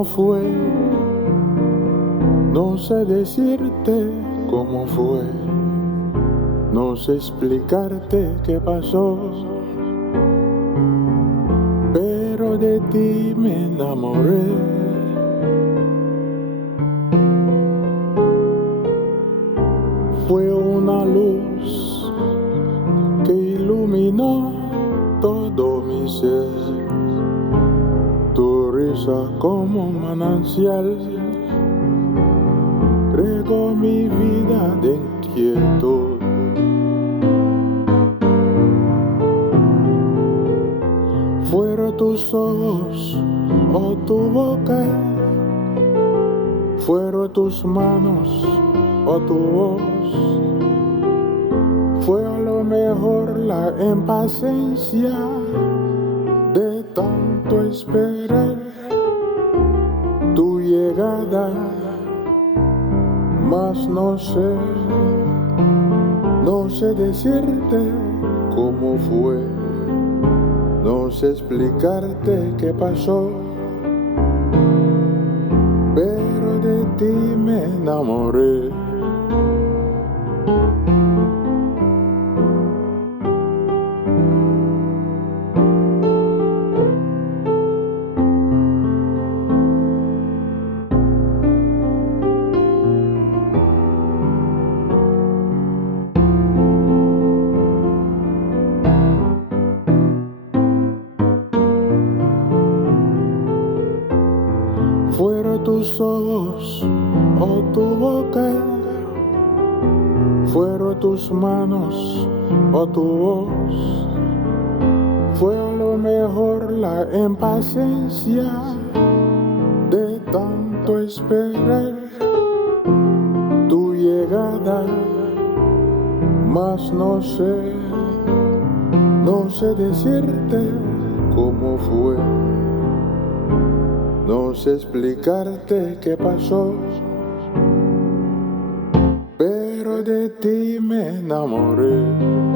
cómo fue, no sé decirte cómo fue, no sé explicarte qué pasó, pero de ti me enamoré. Fue una luz que iluminó todo mi ser, tu risa como un manantial regó mi vida de inquietud. Fueron tus ojos o tu boca, fueron tus manos o tu voz, fue a lo mejor la impaciencia de tanto esperar tu llegada, mas no sé decirte cómo fue, no sé explicarte qué pasó, pero de ti me enamoré. Fueron tus ojos o tu boca, fueron tus manos o tu voz, fue a lo mejor la impaciencia de tanto esperar tu llegada, mas no sé decirte cómo fue, no sé explicarte qué pasó, pero de ti me enamoré.